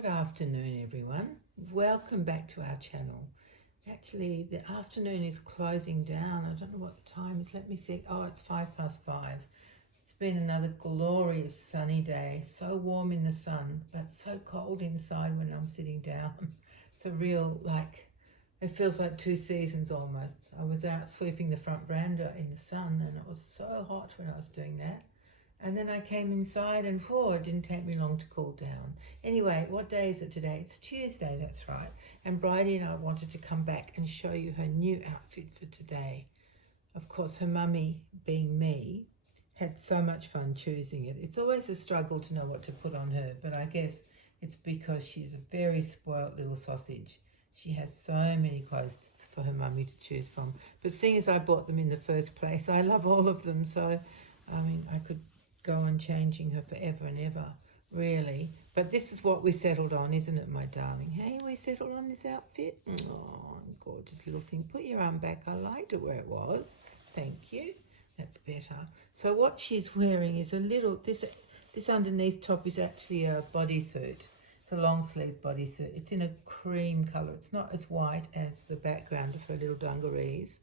Good afternoon, everyone. Welcome back to our channel. Actually, the afternoon is closing down. I don't know what the time is. Let me see. Oh, it's 5:05. It's been another glorious sunny day. So warm in the sun, but so cold inside when I'm sitting down. It's a real, it feels like two seasons almost. I was out sweeping the front veranda in the sun and it was so hot when I was doing that. And then I came inside and it didn't take me long to cool down. Anyway, what day is it today? It's Tuesday, that's right. And Bridie and I wanted to come back and show you her new outfit for today. Of course, her mummy, being me, had so much fun choosing it. It's always a struggle to know what to put on her, but I guess it's because she's a very spoilt little sausage. She has so many clothes for her mummy to choose from. But seeing as I bought them in the first place, I love all of them. So, I mean, I could go on changing her forever and ever, really. But this is what we settled on, isn't it, my darling? Hey, we settled on this outfit. Oh, gorgeous little thing. Put your arm back. I liked it where it was. Thank you. That's better. So what she's wearing is a little, this underneath top is actually a bodysuit. It's a long sleeve bodysuit. It's in a cream colour. It's not as white as the background of her little dungarees.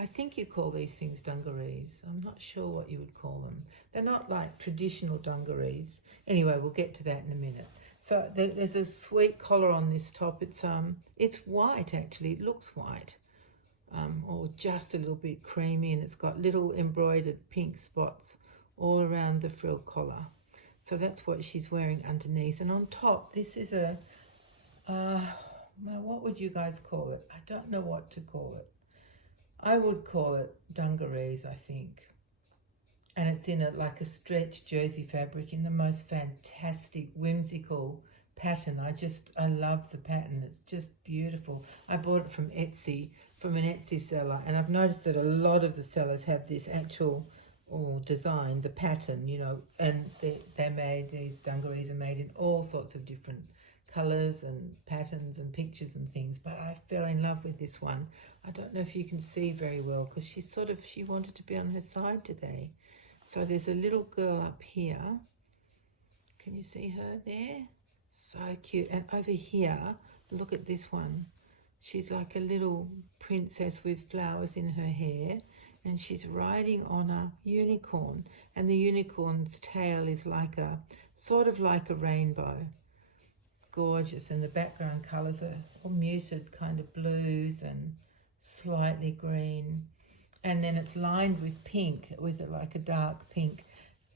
I think you call these things dungarees. I'm not sure what you would call them. They're not like traditional dungarees. Anyway, we'll get to that in a minute. So there's a sweet collar on this top. It's white actually. It looks white, or just a little bit creamy, and it's got little embroidered pink spots all around the frill collar. So that's what she's wearing underneath. And on top, this is a, what would you guys call it? I don't know what to call it. I would call it dungarees, I think. And it's in like a stretched jersey fabric in the most fantastic, whimsical pattern. I love the pattern. It's just beautiful. I bought it from Etsy, from an Etsy seller, and I've noticed that a lot of the sellers have this actual design, the pattern, you know, and these dungarees are made in all sorts of different colours and patterns and pictures and things, but I fell in love with this one. I don't know if you can see very well because she wanted to be on her side today. So there's a little girl up here. Can you see her there? So cute. And over here, look at this one. She's like a little princess with flowers in her hair, and she's riding on a unicorn, and the unicorn's tail is sort of like a rainbow. Gorgeous. And the background colours are all muted kind of blues and slightly green, and then it's lined with pink, with like a dark pink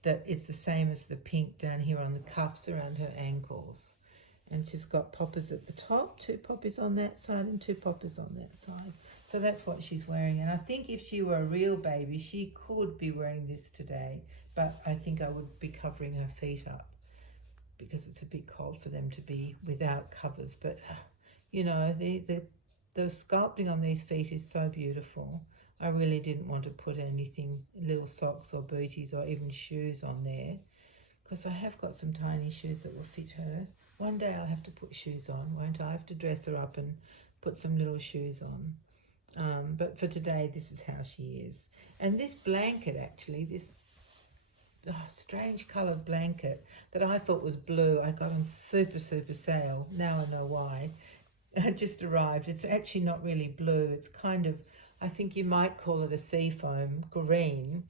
that is the same as the pink down here on the cuffs around her ankles. And she's got poppers at the top, 2 poppers on that side and 2 poppers on that side. So that's what she's wearing. And I think if she were a real baby, she could be wearing this today, but I think I would be covering her feet up because it's a bit cold for them to be without covers. But you know, the sculpting on these feet is so beautiful. I really didn't want to put anything, little socks or booties or even shoes on there, because I have got some tiny shoes that will fit her. One day I'll have to put shoes on, won't I? I have to dress her up and put some little shoes on. But for today, this is how she is. And this blanket, actually, this strange coloured blanket that I thought was blue, I got on super sale. Now I know why. It just arrived. It's actually not really blue. It's kind of, I think you might call it a seafoam green,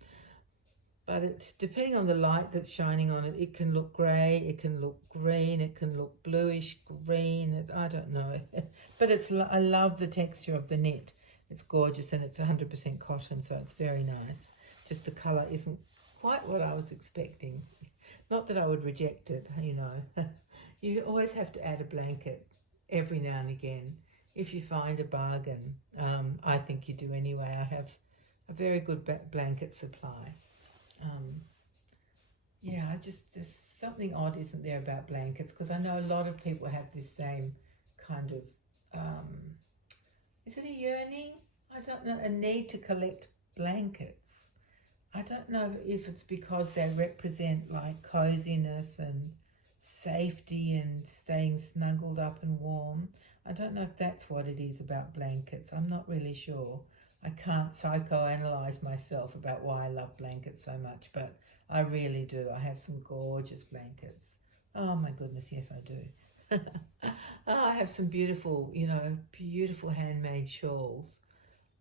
but depending on the light that's shining on it, it can look grey, it can look green, it can look bluish green. I don't know. But I love the texture of the knit. It's gorgeous, and it's 100% cotton, so it's very nice. Just the colour isn't quite what I was expecting. Not that I would reject it, you know. You always have to add a blanket every now and again if you find a bargain. I think you do anyway. I have a very good blanket supply. Yeah, there's something odd, isn't there, about blankets? Because I know a lot of people have this same kind of, is it a yearning? I don't know, a need to collect blankets. I don't know if it's because they represent like coziness and safety and staying snuggled up and warm. I don't know if that's what it is about blankets. I'm not really sure. I can't psychoanalyze myself about why I love blankets so much, but I really do. I have some gorgeous blankets. Oh my goodness, yes I do. Oh, I have some beautiful, beautiful handmade shawls.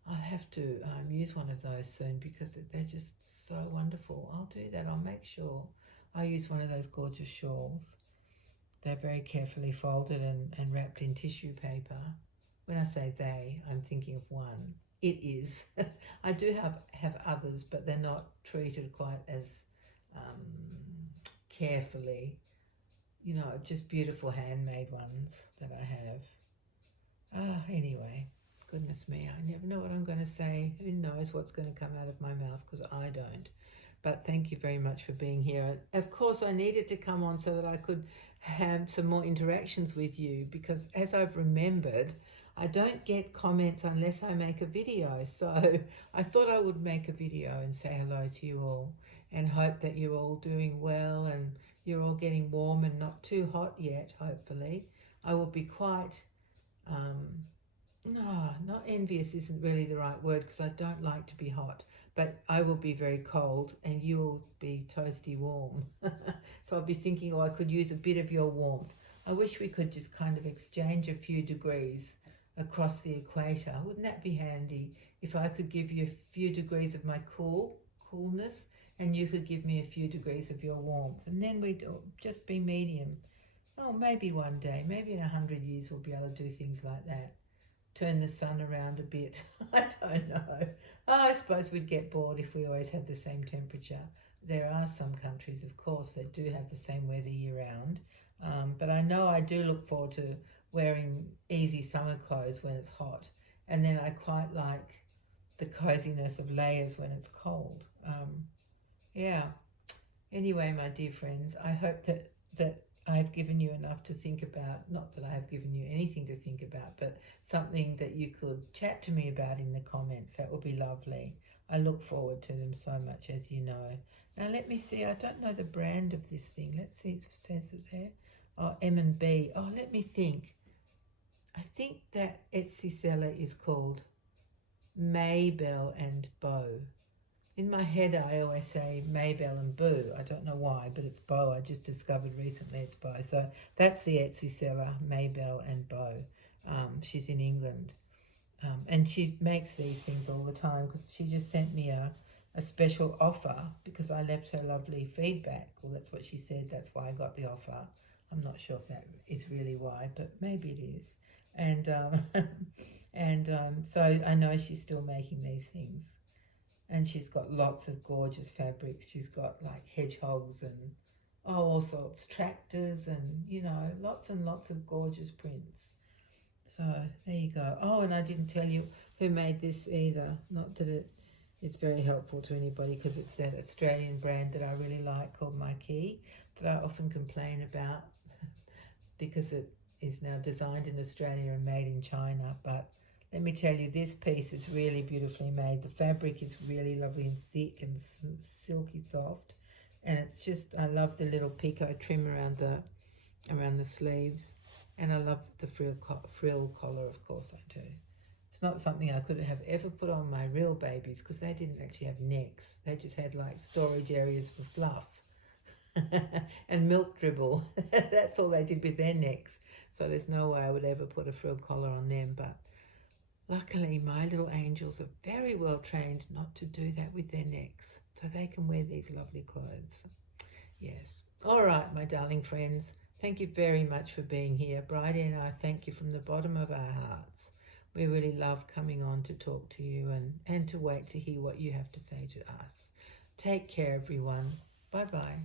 I'll have to use one of those soon because they're just so wonderful. I'll do that. I'll make sure I use one of those gorgeous shawls. They're very carefully folded and wrapped in tissue paper. When I say they, I'm thinking of one. It is. I do have others, but they're not treated quite as carefully. Just beautiful handmade ones that I have. Anyway, goodness me, I never know what I'm going to say. Who knows what's going to come out of my mouth, because I don't. But thank you very much for being here. Of course, I needed to come on so that I could have some more interactions with you, because as I've remembered, I don't get comments unless I make a video. So I thought I would make a video and say hello to you all and hope that you're all doing well and you're all getting warm and not too hot yet, hopefully. I will be quite, no, not envious isn't really the right word, because I don't like to be hot. But I will be very cold and you will be toasty warm. So I'll be thinking, I could use a bit of your warmth. I wish we could just kind of exchange a few degrees across the equator. Wouldn't that be handy? If I could give you a few degrees of my coolness and you could give me a few degrees of your warmth, and then we'd just be medium. Oh, maybe one day, maybe in 100 years we'll be able to do things like that. Turn the sun around a bit. I don't know. I suppose we'd get bored if we always had the same temperature. There are some countries, of course, that do have the same weather year round. But I know I do look forward to wearing easy summer clothes when it's hot. And then I quite like the coziness of layers when it's cold. Yeah. Anyway, my dear friends, I hope that I've given you enough to think about. Not that I have given you anything to think about, but something that you could chat to me about in the comments. That would be lovely. I look forward to them so much, as you know. Now let me see. I don't know the brand of this thing. Let's see. It says it there. Oh, M&B. Oh, let me think. I think that Etsy seller is called Maybelle and Bow. In my head, I always say Maybelle and Boo. I don't know why, but it's Bow. I just discovered recently it's Bow. So that's the Etsy seller, Maybelle and Bow. She's in England. And she makes these things all the time, because she just sent me a special offer because I left her lovely feedback. Well, that's what she said. That's why I got the offer. I'm not sure if that is really why, but maybe it is. And, so I know she's still making these things. And she's got lots of gorgeous fabrics. She's got like hedgehogs and all sorts, tractors and, lots and lots of gorgeous prints. So there you go. Oh, and I didn't tell you who made this either. Not that it's very helpful to anybody, because it's that Australian brand that I really like called My Key, that I often complain about because it is now designed in Australia and made in China. But let me tell you, this piece is really beautifully made. The fabric is really lovely and thick and silky soft. And it's just, I love the little picot trim around the sleeves. And I love the frill collar, of course I do. It's not something I could have ever put on my real babies, because they didn't actually have necks. They just had like storage areas for fluff and milk dribble. That's all they did with their necks. So there's no way I would ever put a frill collar on them. But luckily, my little angels are very well trained not to do that with their necks, so they can wear these lovely clothes. Yes. All right, my darling friends, thank you very much for being here. Bridie and I thank you from the bottom of our hearts. We really love coming on to talk to you and to wait to hear what you have to say to us. Take care, everyone. Bye-bye.